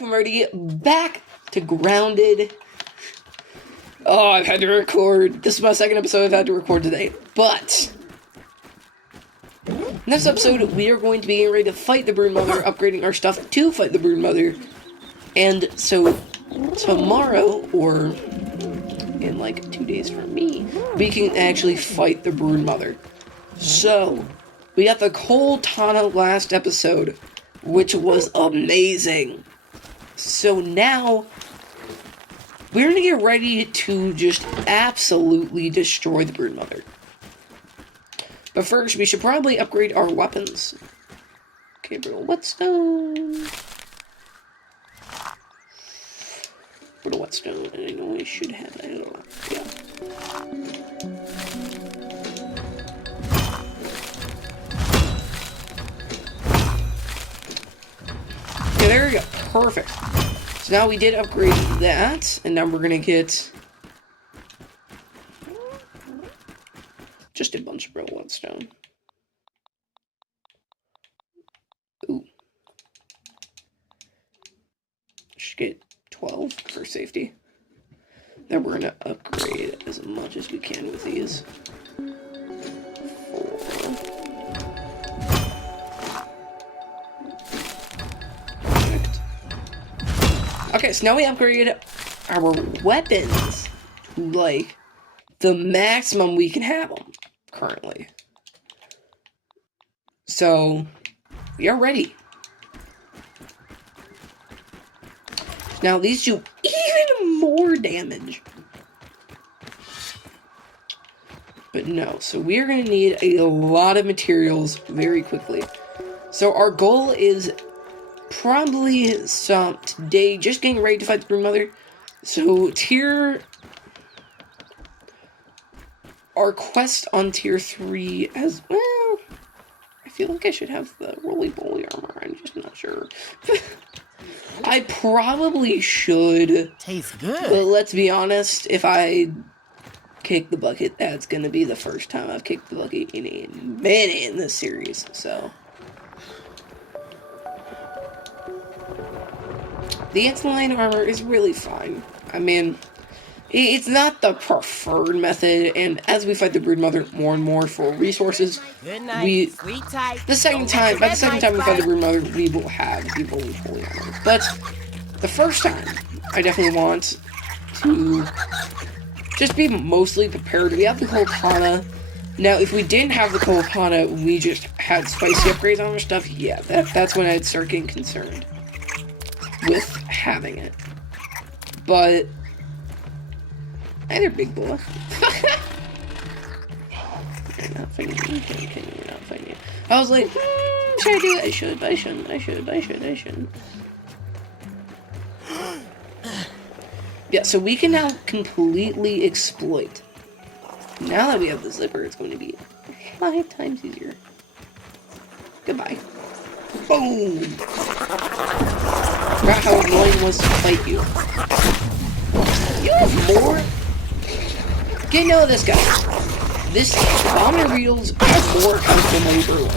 I'm already back to Grounded. Oh, I've had to record. This is my second episode I've had to record today. But in this episode, we are going to be getting ready to fight the Broodmother, upgrading our stuff to fight the Broodmother. And so tomorrow, or in like 2 days from me, we can actually fight the Broodmother. So we got the Coal Tana last episode, which was amazing. So now we're going to get ready to just absolutely destroy the Broodmother. But first, we should probably upgrade our weapons. Okay, bro, whetstone. For the whetstone, I know I should have that. Yeah. Okay, there we go. Perfect. So now we did upgrade that, and now we're gonna get just a bunch of real whetstone. Ooh. Should get 12 for safety. Then we're gonna upgrade as much as we can with these. 4. Perfect. Okay, so now we upgrade our weapons to like the maximum we can have them currently. So we are ready. Now these do even more damage. But no, so we are going to need a lot of materials very quickly. So our goal is probably today just getting ready to fight the Broodmother. So our quest on tier 3 as well. I feel like I should have the roly-poly armor. I'm just not sure. I probably should. Tastes good. But let's be honest, if I kick the bucket, that's going to be the first time I've kicked the bucket in a minute in this series. So the Anti-Line armor is really fine. I mean, it's not the preferred method, and as we fight the Broodmother more and more for resources, Good night, sweet type. by the second time we fight the Broodmother, we will have the roly-poly armor. But the first time, I definitely want to just be mostly prepared. We have the Coal Tana. Now, if we didn't have the Coal Tana, we just had spicy upgrades on our stuff, yeah, that's when I'd start getting concerned with having it. But hey there, big boy. You're not fighting me. You're not fighting me. I was like, should I do that? I should, but I shouldn't. Yeah, so we can now completely exploit. Now that we have the zipper, it's going to be 5 times easier. Goodbye. Boom! Forgot how annoying it was to fight you. You have more? Get to know this guy. This Abominable Beetles have more constant labor.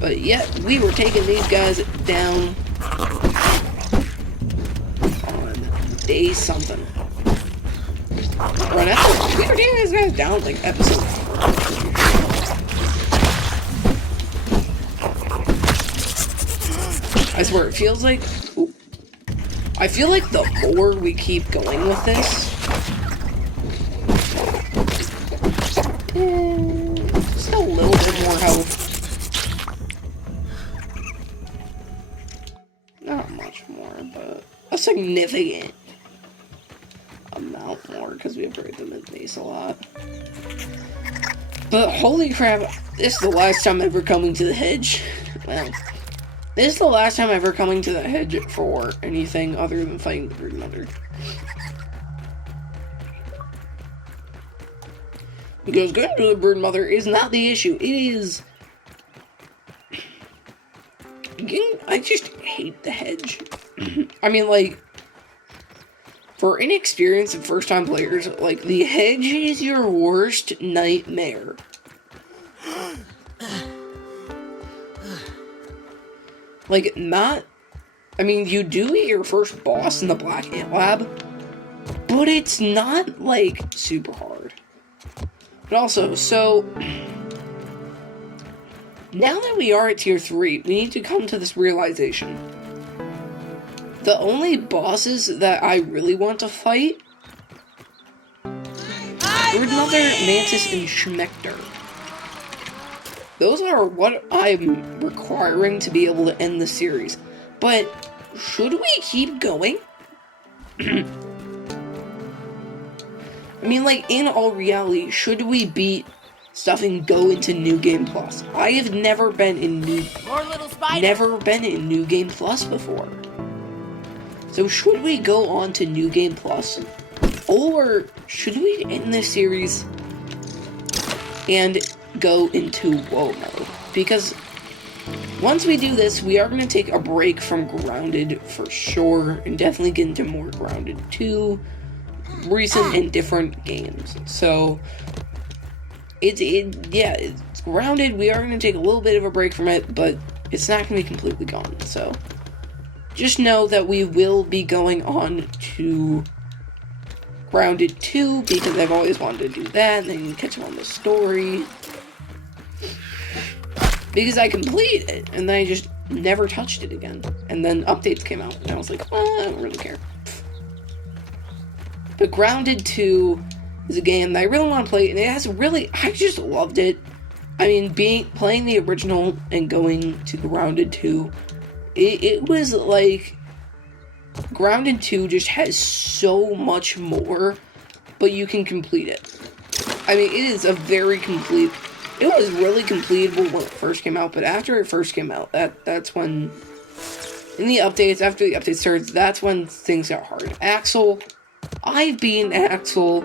But yet, we were taking these guys down on day something. We were taking these guys down like episode 4. I swear, it feels like... Ooh. I feel like the more we keep going with this, just a little bit more health. Not much more, but a significant amount more, because we upgrade them in base a lot. But holy crap, this is the last time ever coming to the hedge. Well, this is the last time ever coming to the hedge for anything other than fighting the Broodmother. Because going to the Broodmother is not the issue. It is... I just hate the hedge. I mean, like, for inexperienced and first-time players, like, the hedge is your worst nightmare. Like, not I mean, you do get your first boss in the Black Ant Lab, but it's not, like, super hard. But also, so, now that we are at Tier 3, we need to come to this realization. The only bosses that I really want to fight are another Mantis and Schmecter. Those are what I'm requiring to be able to end the series. But, should we keep going? I mean, like, in all reality, should we beat stuff and go into New Game Plus? I have never been in New Game Plus before. So should we go on to New Game Plus? Or should we end this series and go into WoW mode? Because once we do this, we are going to take a break from Grounded for sure, and definitely get into more Grounded 2, recent and different games. So, it's Grounded. We are going to take a little bit of a break from it, but it's not going to be completely gone. So, just know that we will be going on to Grounded 2, because I've always wanted to do that, and then catch up on the story. Because I completed it, and then I just never touched it again. And then updates came out, and I was like, well, I don't really care. But Grounded 2 is a game that I really want to play, and it has really, I just loved it. I mean, playing the original and going to Grounded 2, it was like, Grounded 2 just has so much more, but you can complete it. I mean, it is a very complete. It was really completable when it first came out, but after it first came out, that's when, in the updates, after the update starts, that's when things got hard. Axel, I've beaten Axel,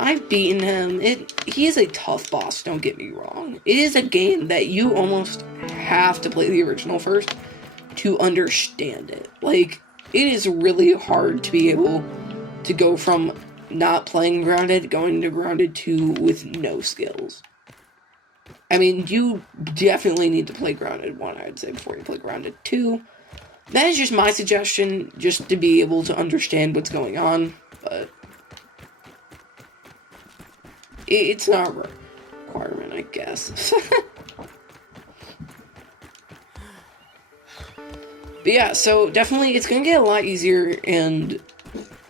I've beaten him. He is a tough boss, don't get me wrong. It is a game that you almost have to play the original first to understand it. Like, it is really hard to be able to go from not playing Grounded, going to Grounded 2 with no skills. I mean, you definitely need to play Grounded 1, I'd say, before you play Grounded 2. That is just my suggestion, just to be able to understand what's going on, but it's not a requirement, I guess. But yeah, so definitely it's going to get a lot easier and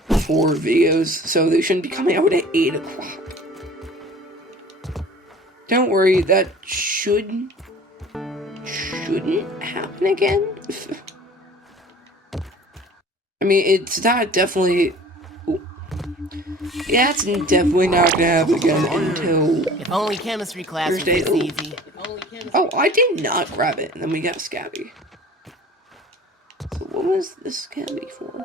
for videos, so they shouldn't be coming out at 8 o'clock. Don't worry, that shouldn't happen again. I mean, it's not definitely. Yeah, it's definitely not gonna happen again until. If only chemistry class was Thursday. this easy. Oh, I did not grab it, and then we got Scabby. So what was this Scabby for?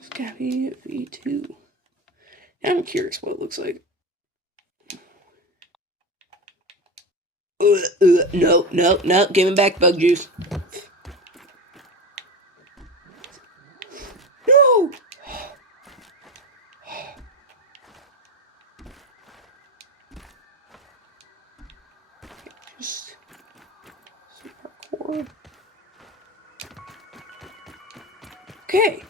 Scabby V2. I'm curious what it looks like. No, give me back bug juice. No! Just parkour. Okay.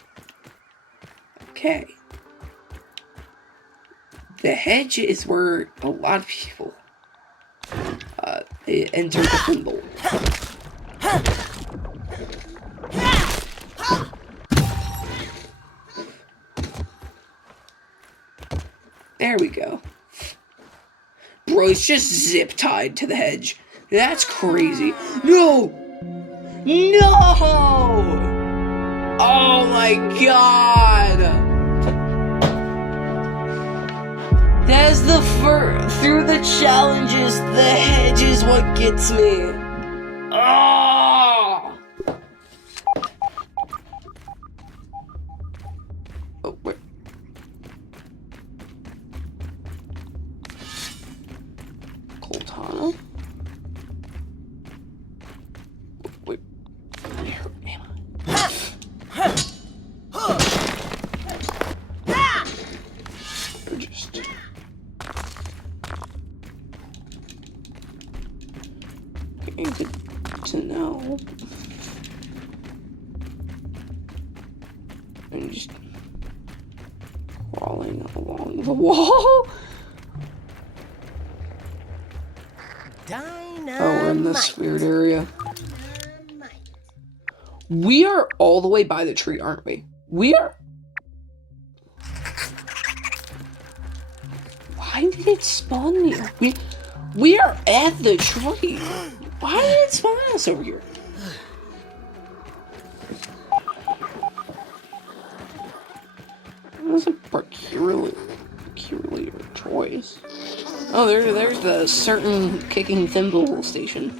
The hedge is where a lot of people enter the thimble. There we go. Bro, it's just zip tied to the hedge. That's crazy. No! Oh my god! That's the through the challenges, the hedge is what gets me. Oh! Oh, wait. Coltana? Wait. Where am I? Or just... good to know. I'm just crawling along the wall. Dynamite. Oh, we're in this weird area. We are all the way by the tree, aren't we? We are... Why did it spawn me? We are at the tree. Why did it spawn us over here? That was a peculiar choice. Oh, there's the certain kicking thimble station.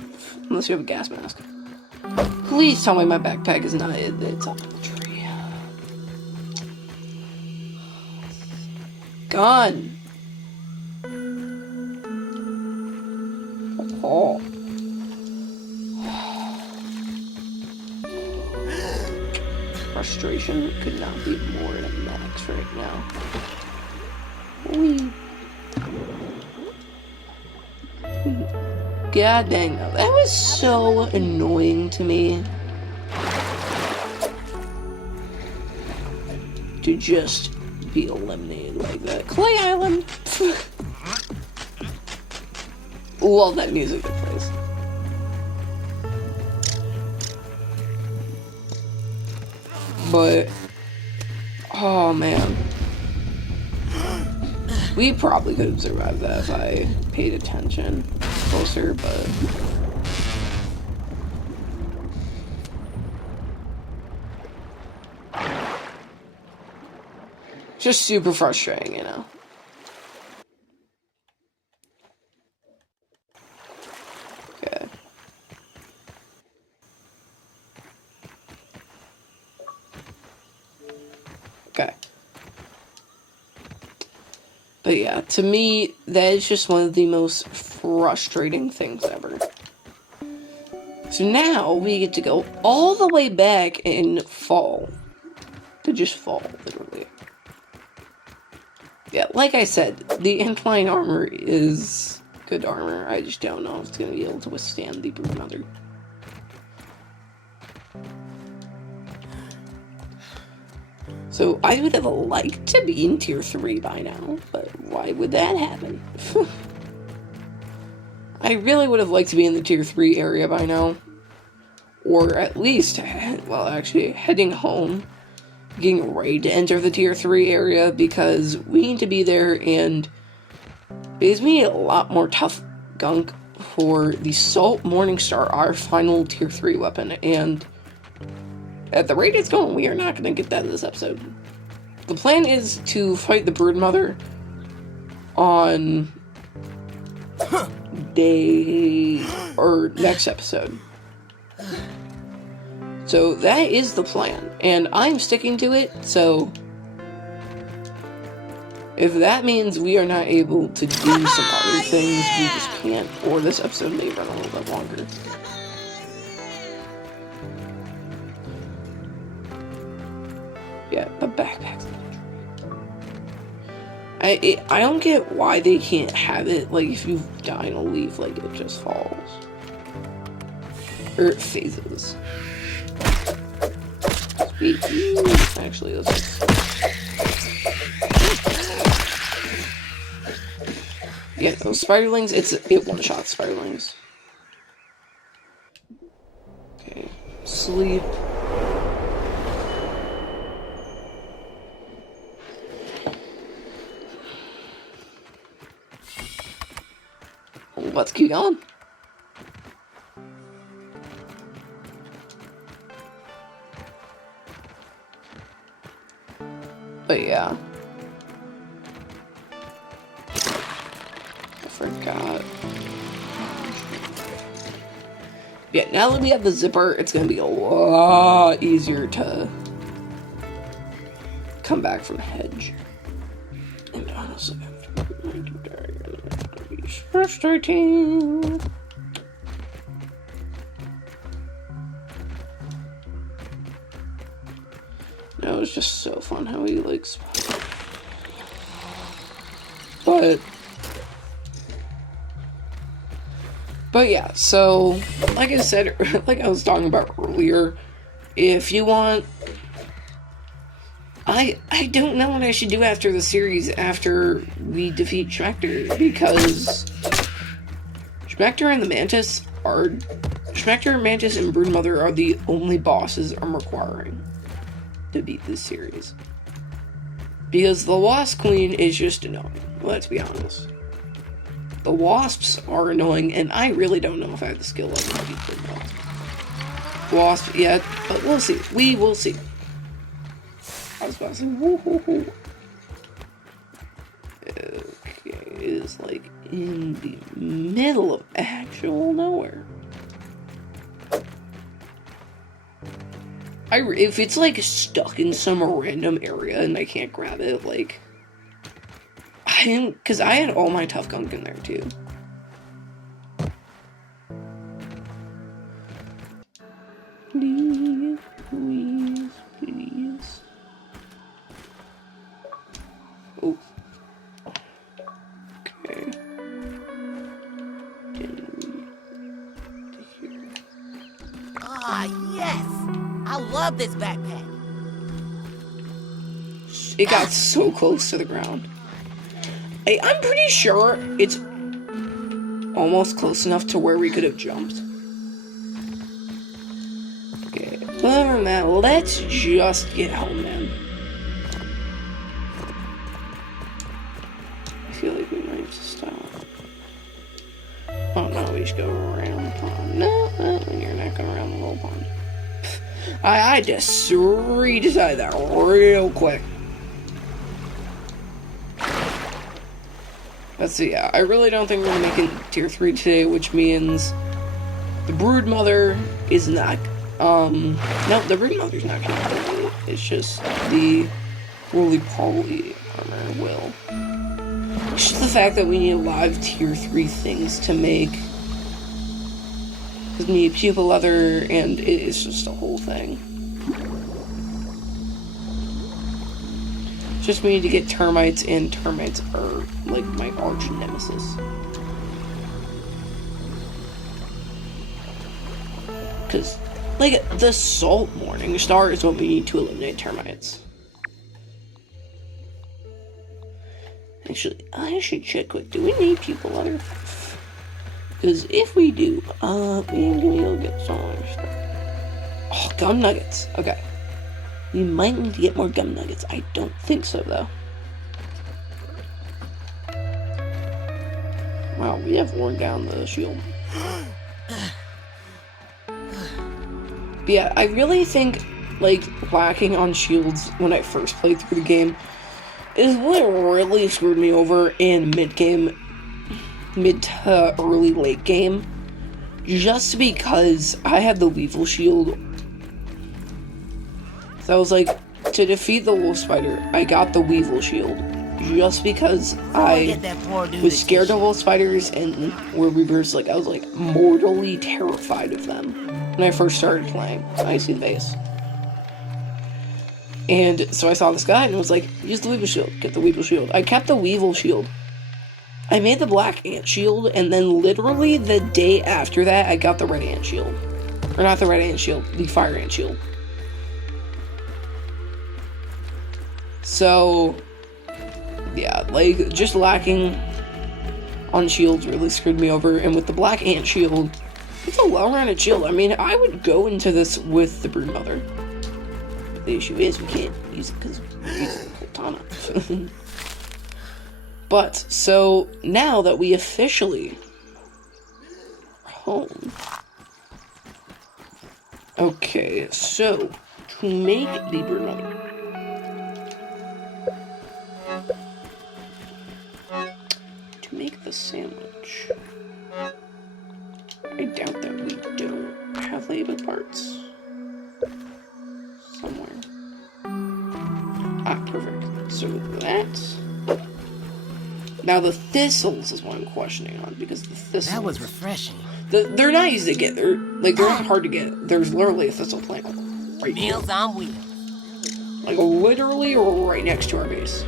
Unless you have a gas mask. Please tell me my backpack is not it. It's up in the tree. Gone. Oh. Frustration could not be more than a max right now. Whee. God dang, that was so annoying to me. To just be eliminated like that. Clay Island! Love that music that plays. But, oh man. We probably could have survived that if I paid attention closer, but... Just super frustrating, you know? Okay. Okay. But yeah, to me, that is just one of the most frustrating things ever. So now, we get to go all the way back in fall. To just fall, literally. Yeah, like I said, the incline armor is good armor. I just don't know if it's going to be able to withstand the Broodmother. So, I would have liked to be in Tier 3 by now, but why would that happen? I really would have liked to be in the Tier 3 area by now. Or at least, well, actually, heading home, getting ready to enter the Tier 3 area, because we need to be there, and because we need a lot more tough gunk for the Salt Morningstar, our final Tier 3 weapon, and at the rate it's going, we are not going to get that this episode. The plan is to fight the Broodmother on next episode. So that is the plan, and I'm sticking to it, so if that means we are not able to do some other things, we just can't, or this episode may run a little bit longer. Yeah, the backpack's I don't get why they can't have it, like, if you die in a leaf, like, it just falls. Or it phases. Sweet. Actually, let's... Yeah, those spiderlings, it one-shots spiderlings. Okay, sleep. Let's keep going. But yeah. I forgot. Yeah, now that we have the zipper, it's gonna be a lot easier to come back from hedge. And honestly, it's frustrating. No, it's just so fun how he likes. But yeah, so, like I said, like I was talking about earlier, if you want... I don't know what I should do after the series after we defeat Schmector, because Schmector and the Mantis are... Schmector, Mantis, and Broodmother are the only bosses I'm requiring to beat this series. Because the Wasp Queen is just annoying, let's be honest. The Wasps are annoying, and I really don't know if I have the skill level to beat them. Wasp yet, but we'll see. We will see. I was about to say, woo-hoo-hoo. Okay, it is like in the middle of actual nowhere. If it's like stuck in some random area and I can't grab it, like, because I had all my tough gunk in there too. Please, please, please. Oh. Okay. Ah, yes! I love this backpack. It got so close to the ground. I'm pretty sure it's almost close enough to where we could have jumped. Okay, but other than that, let's just get home then. I feel like we might have to stop. Oh no, we should go around the pond. No, you're not going around the whole pond. I just redecided that real quick. Let's see, yeah, I really don't think we're gonna make it tier 3 today, which means the Broodmother is not, no, the Broodmother's not gonna do it. It's just the roly-poly armor will. It's just the fact that we need a lot of tier 3 things to make. Because we need pupil leather, and it's just a whole thing. Just we need to get termites, and termites are, like, my arch nemesis. Because, like, the Salt Morning Star is what we need to eliminate termites. Actually, I should check quick. Do we need pupil leather? Because if we do, we ain't gonna be able to get so much stuff. Oh, gum nuggets. Okay. We might need to get more gum nuggets. I don't think so, though. Wow, we have worn down the shield. But yeah, I really think, like, lacking on shields when I first played through the game is what really screwed me over in mid-game, mid to early late game. Just because I had the Weevil shield. So I was like, to defeat the Wolf Spider, I got the Weevil shield. Just because I was scared of Wolf Spiders and Were Weavers, like, I was, like, mortally terrified of them when I first started playing Icy Base. And so I saw this guy and was like, use the Weevil shield, get the Weevil shield. I kept the Weevil shield. I made the Black Ant shield, and then literally the day after that, I got the Red Ant shield. Or not the Red Ant shield, the Fire Ant shield. So, yeah, like, just lacking on shields really screwed me over, and with the Black Ant shield, it's a well-rounded shield. I mean, I would go into this with the Broodmother. But the issue is, we can't use it because we're using Cortana. But, so, now that we officially are home. Okay, so, to make the Broodmother. Make the sandwich. I doubt that we don't have labor parts somewhere. Ah, perfect. So that. Now the thistles is what I'm questioning on, because the thistles. That was refreshing. They're not easy to get. They're not hard to get. There's literally a thistle plant right here. Meals on wheels. Like literally right next to our base.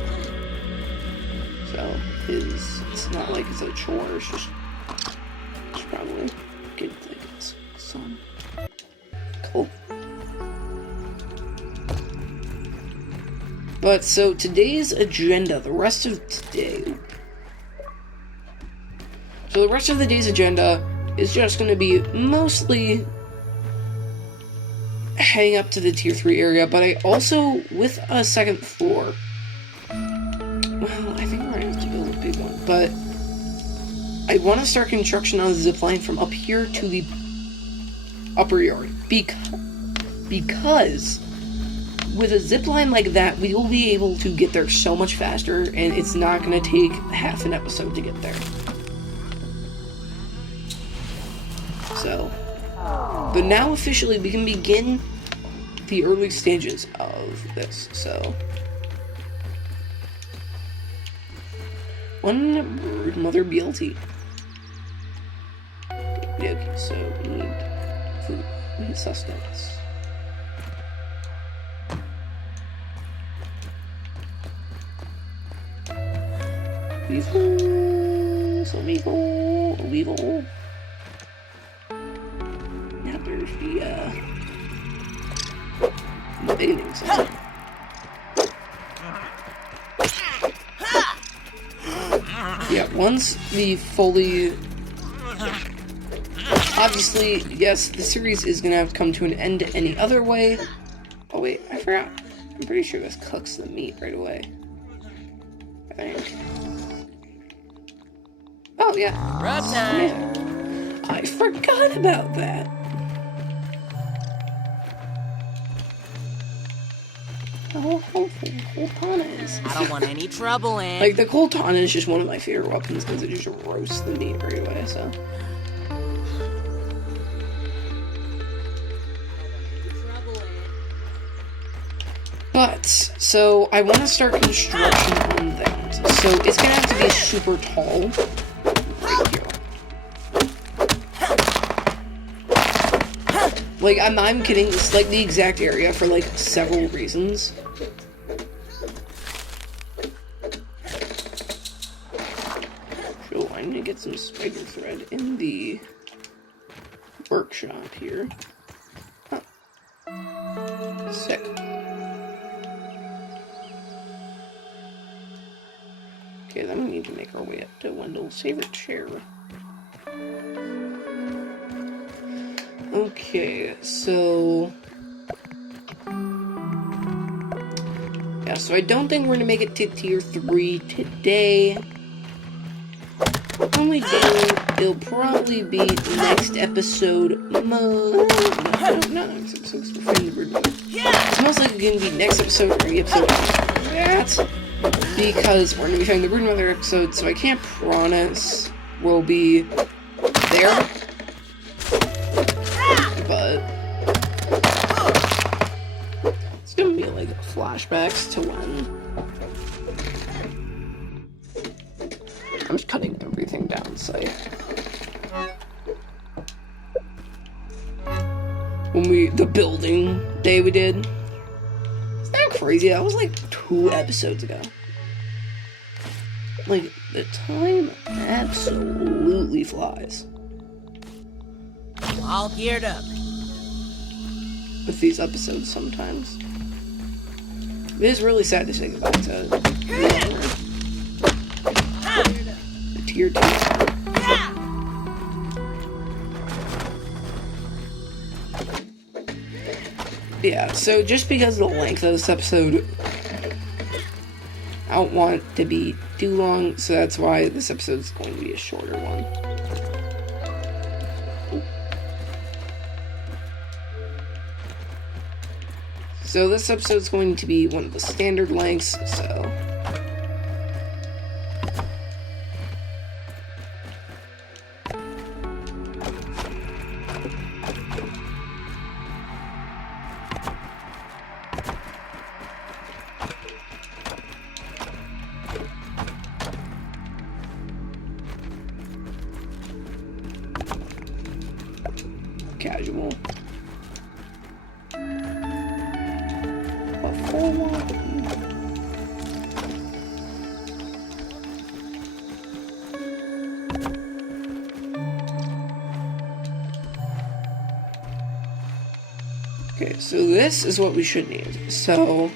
So it's not like it's a chore. It's probably actually. Get like some. Cool. But so today's agenda, the rest of today. So the rest of the day's agenda is just going to be mostly heading up to the tier 3 area, but I also, with a second floor, well, I think we're going to have to build a big one, but I want to start construction on the zipline from up here to the upper yard, because with a zipline like that, we will be able to get there so much faster, and it's not going to take half an episode to get there. So, but now officially we can begin the early stages of this, so. One broodmother BLT. Okay, so we need food. We need sustenance. Weevil. Now there's the bathing zone. Yeah, once the fully... Obviously, yes, the series is gonna have to come to an end any other way. Oh wait, I forgot. I'm pretty sure this cooks the meat right away. I think. Oh yeah. I forgot about that. Oh, hopefully, Coltana is. I don't want any trouble, Ann. Like, the Coltana is just one of my favorite weapons because it just roasts the meat right away, so. But, so, I want to start construction on things. So, it's gonna have to be super tall. Right here. Like, I'm not even kidding, it's like the exact area for, like, several reasons. So, I'm gonna get some spider thread in the workshop here. Huh. Sick. Okay, then we need to make our way up to Wendell's favorite chair. Okay, so... yeah, so I don't think we're gonna make it to tier 3 today. When we do, it'll probably be next episode. No, not next episode, because we're fighting the bird mother. It's most likely gonna be next episode or the episode after that. Because we're gonna be fighting the brood mother episode, so I can't promise we'll be there. But it's gonna be like flashbacks to when I'm just cutting everything down, so when the building day we did. Isn't that crazy? That was like 2 episodes ago. Like, the time absolutely flies. All geared up. With these episodes sometimes. It is really sad to say goodbye to the tier 2. Yeah, so just because of the length of this episode, I don't want it to be too long, so that's why this episode is going to be a shorter one. So this episode is going to be one of the standard lengths, so... casual. But for one. Okay, so this is what we should need. So...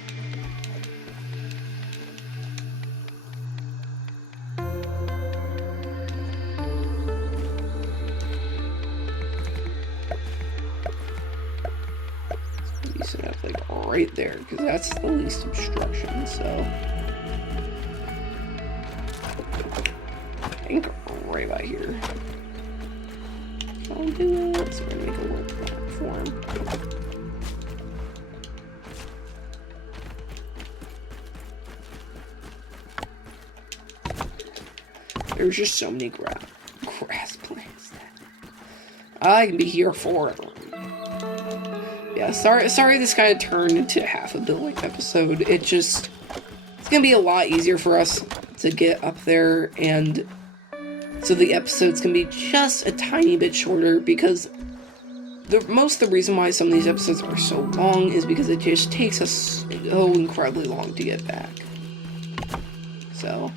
we set up, like, right there, because that's the least obstruction, so... I think right by here. I'll do it. So we're gonna make a work platform. There's just so many grass plants that I can be here forever. Yeah, sorry this kind of turned into half a building episode. It's gonna be a lot easier for us to get up there, and so the episodes can be just a tiny bit shorter, because the reason why some of these episodes are so long is because it just takes us so incredibly long to get back. So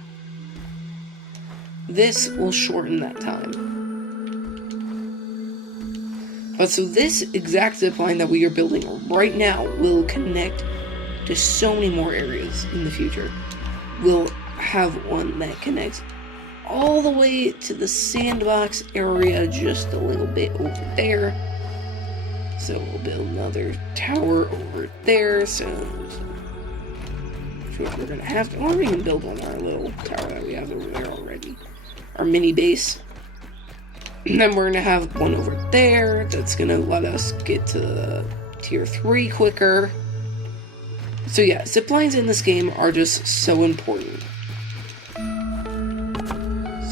this will shorten that time. But so this exact zipline that we are building right now will connect to so many more areas in the future. We'll have one that connects all the way to the sandbox area just a little bit over there. So we'll build another tower over there. So we're gonna have to, or we can build on our little tower that we have over there already. Our mini base. And then we're gonna have one over there that's gonna let us get to tier 3 quicker. So yeah, ziplines in this game are just so important.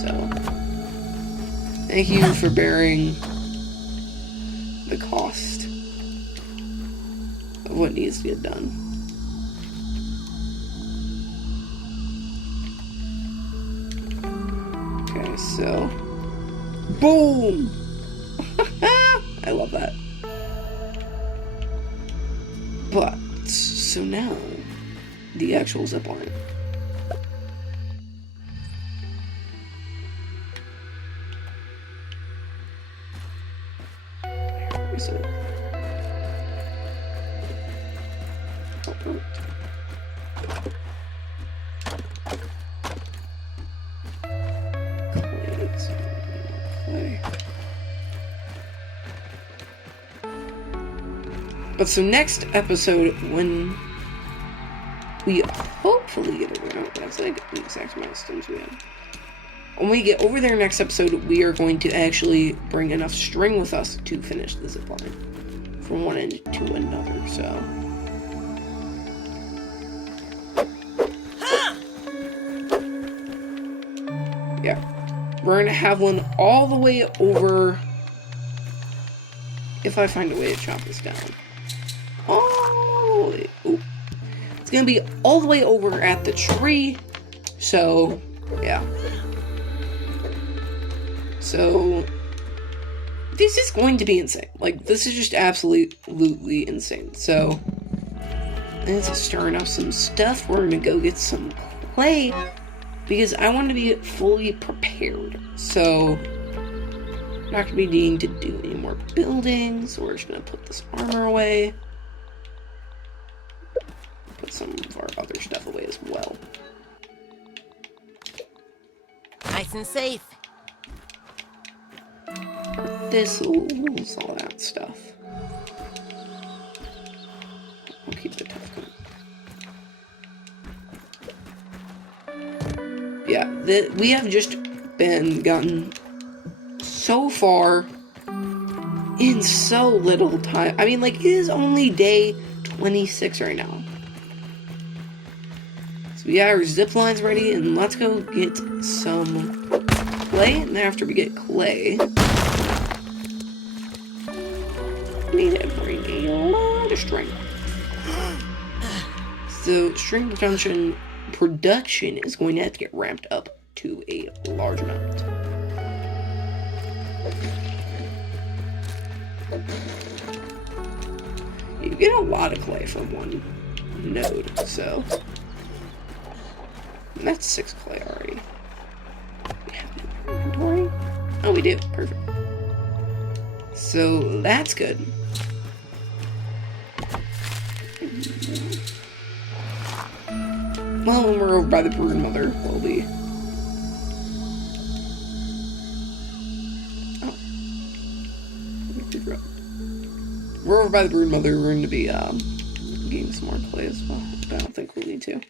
So, thank you for bearing the cost of what needs to get done. Okay, so, boom! I love that. But, so now, the actual zipline. Is it? Clay. But so next episode, when we hopefully get over there, that's like the exact milestones we have. When we get over there next episode, we are going to actually bring enough string with us to finish the zipline from one end to another, so. Yeah. We're gonna have one all the way over, if I find a way to chop this down. All the way, ooh. It's gonna be all the way over at the tree, so, yeah. So, this is going to be insane. Like, this is just absolutely insane. So, let's stirring up some stuff. We're gonna go get some clay, because I want to be fully prepared. So, not gonna be needing to do any more building, so we're just gonna put this armor away. Put some of our other stuff away as well. Nice and safe. Thistles, all that stuff. I'll keep the tough gun. Yeah, we have just gotten so far in so little time. I mean, like, it is only day 26 right now. So we got our zip lines ready, and let's go get some clay. And after we get clay, we need to bring a lot of string. So string production is going to have to get ramped up to a large amount. You get a lot of clay from one node, so. And that's 6 clay already. We have it in our inventory? Oh, we do. Perfect. So that's good. Well, when we're over by the brood mother, we'll be... Oh. We're over by the brood mother, we're going to be, getting some more clay as well. But I don't think we'll need to.